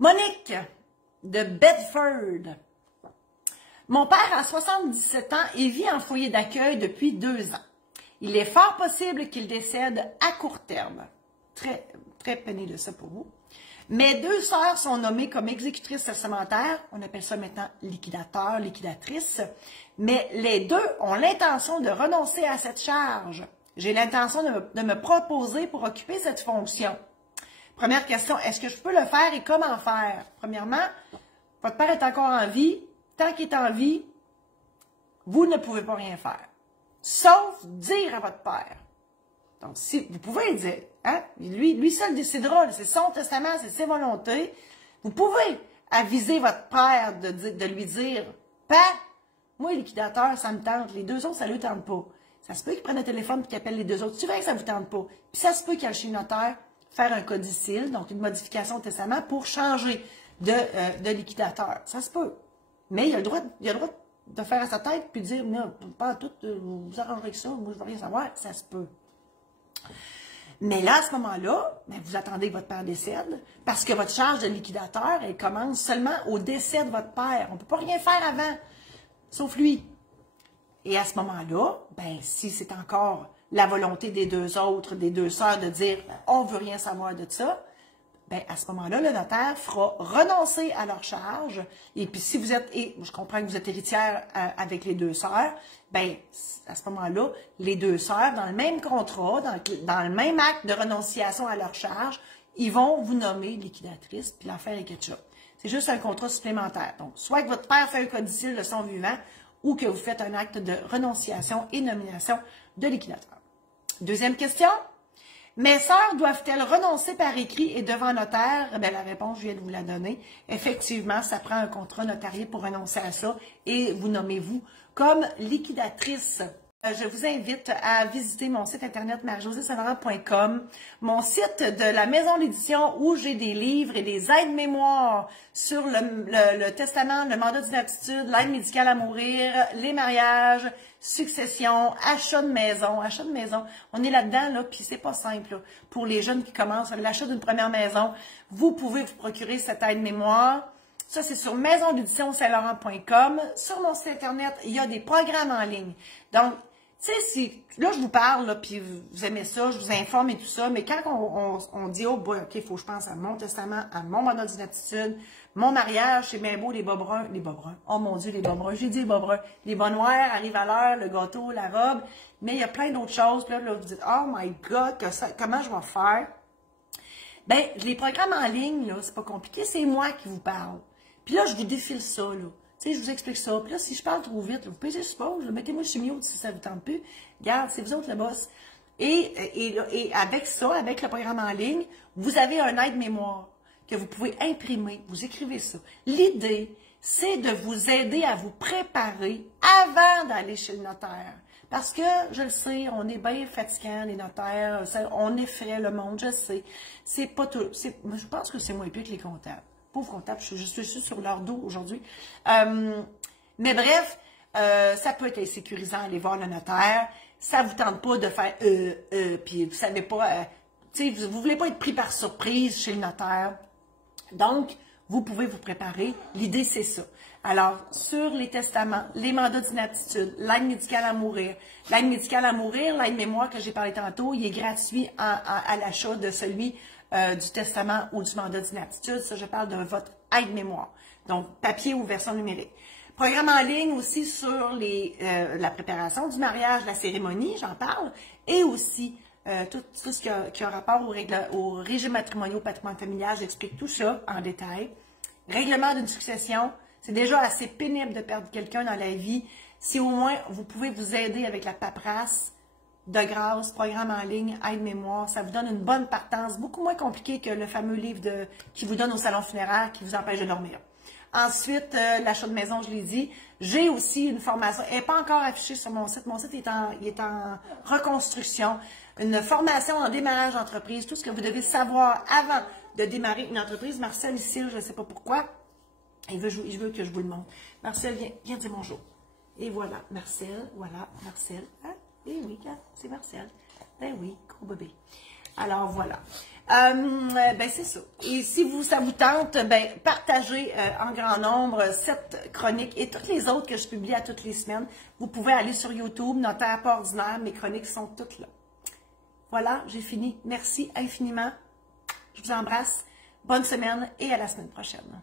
Monique de Bedford. Mon père a 77 ans et vit en foyer d'accueil depuis 2 ans. Il est fort possible qu'il décède à court terme. Très, très peiné de ça pour vous. Mes 2 sœurs sont nommées comme exécutrices testamentaires. On appelle ça maintenant liquidateur, liquidatrice. Mais les 2 ont l'intention de renoncer à cette charge. J'ai l'intention de me proposer pour occuper cette fonction. Première question, est-ce que je peux le faire et comment faire? Premièrement, votre père est encore en vie. Tant qu'il est en vie, vous ne pouvez pas rien faire. Sauf dire à votre père. Donc, si vous pouvez dire, hein, lui seul décidera, c'est son testament, c'est ses volontés. Vous pouvez aviser votre père de lui dire, Père, moi, liquidateur, ça me tente. Les 2 autres, ça ne lui tente pas. Ça se peut qu'il prenne le téléphone et qu'il appelle les 2 autres. Tu vois que ça ne vous tente pas. Puis ça se peut qu'il aille chez le notaire faire un codicile, donc une modification au testament pour changer de liquidateur. Ça se peut. Mais il a le droit de faire à sa tête puis de dire, non, pas tout, vous arrangerez avec ça, moi je ne veux rien savoir. Ça se peut. Mais là, à ce moment-là, ben, vous attendez que votre père décède parce que votre charge de liquidateur, elle commence seulement au décès de votre père. On ne peut pas rien faire avant, sauf lui. Et à ce moment-là, ben, si c'est encore la volonté des 2 autres, des 2 sœurs de dire « on ne veut rien savoir de ça », ben, à ce moment-là, le notaire fera renoncer à leur charge. Et puis, si vous êtes, et je comprends que vous êtes héritière avec les 2 sœurs, ben, à ce moment-là, les 2 sœurs, dans le même contrat, dans le même acte de renonciation à leur charge, ils vont vous nommer liquidatrice, puis l'affaire est ketchup. C'est juste un contrat supplémentaire. Donc, soit que votre père fait un codicile de son vivant, ou que vous faites un acte de renonciation et nomination de liquidateur. Deuxième question. Mes sœurs doivent-elles renoncer par écrit et devant notaire? Bien, la réponse, je viens de vous la donner. Effectivement, ça prend un contrat notarié pour renoncer à ça et vous nommez-vous comme liquidatrice. Je vous invite à visiter mon site internet marjosésaint-laurent.com, mon site de la maison d'édition où j'ai des livres et des aides-mémoires sur le testament, le mandat d'inaptitude, l'aide médicale à mourir, les mariages, succession, achat de maison. Achat de maison, on est là-dedans, là, puis c'est pas simple. Là. Pour les jeunes qui commencent, l'achat d'une première maison, vous pouvez vous procurer cette aide-mémoire. Ça, c'est sur maisondédition-saint-laurent.com. Sur mon site internet, il y a des programmes en ligne. Donc, tu sais, si là, je vous parle, là, puis vous aimez ça, je vous informe et tout ça, mais quand on dit, oh, boy, OK, il faut que je pense à mon testament, à mon mandat d'inaptitude, mon mariage, c'est bien beau, les bas bruns, oh mon Dieu, les bas bruns, j'ai dit les bas bruns, les bas noirs arrivent à l'heure, le gâteau, la robe, mais il y a plein d'autres choses, puis là, vous dites, oh my God, comment je vais faire? Ben, les programmes en ligne, là, c'est pas compliqué, c'est moi qui vous parle. Puis là, je vous défile ça, là. Tu sais, je vous explique ça. Puis là, si je parle trop vite, là, vous pesez sur pause, mettez-moi sur mute si ça vous tente plus. Regarde, c'est vous autres le boss. Et avec ça, avec le programme en ligne, vous avez un aide-mémoire que vous pouvez imprimer. Vous écrivez ça. L'idée, c'est de vous aider à vous préparer avant d'aller chez le notaire. Parce que, je le sais, on est bien fatigants, les notaires, on effraie le monde, je sais. C'est pas tout. Je pense que c'est moins pire que les comptables. Pauvre comptable, je suis sur leur dos aujourd'hui. Mais bref, ça peut être insécurisant aller voir le notaire. Ça ne vous tente pas de faire puis vous savez pas, vous voulez pas être pris par surprise chez le notaire. Donc, vous pouvez vous préparer. L'idée, c'est ça. Alors, sur les testaments, les mandats d'inaptitude, l'aide médicale à mourir, l'aide-mémoire que j'ai parlé tantôt, il est gratuit à l'achat de celui du testament ou du mandat d'inaptitude. Ça, je parle de votre aide-mémoire. Donc, papier ou version numérique. Programme en ligne aussi sur la préparation du mariage, la cérémonie, j'en parle, et aussi tout ce qui a rapport au régime matrimonial, au patrimoine familial. J'explique tout ça en détail. Règlement d'une succession. C'est déjà assez pénible de perdre quelqu'un dans la vie. Si au moins vous pouvez vous aider avec la paperasse, de grâce, programme en ligne, aide-mémoire, ça vous donne une bonne partance, beaucoup moins compliqué que le fameux livre qui vous donne au salon funéraire qui vous empêche de dormir. Ensuite, l'achat de maison, je l'ai dit. J'ai aussi une formation, elle n'est pas encore affichée sur mon site. Mon site est en reconstruction. Une formation en démarrage d'entreprise, tout ce que vous devez savoir avant de démarrer une entreprise. Marcel ici, je ne sais pas pourquoi, il veut que je vous le montre. Marcel, viens dire bonjour. Et voilà, Marcel, hein? Eh oui, c'est Marcel. Ben oui, gros bébé. Alors, voilà. Ben, c'est ça. Et si ça vous tente, ben, partagez en grand nombre cette chronique et toutes les autres que je publie à toutes les semaines. Vous pouvez aller sur YouTube, Notaire pas ordinaire, mes chroniques sont toutes là. Voilà, j'ai fini. Merci infiniment. Je vous embrasse. Bonne semaine et à la semaine prochaine.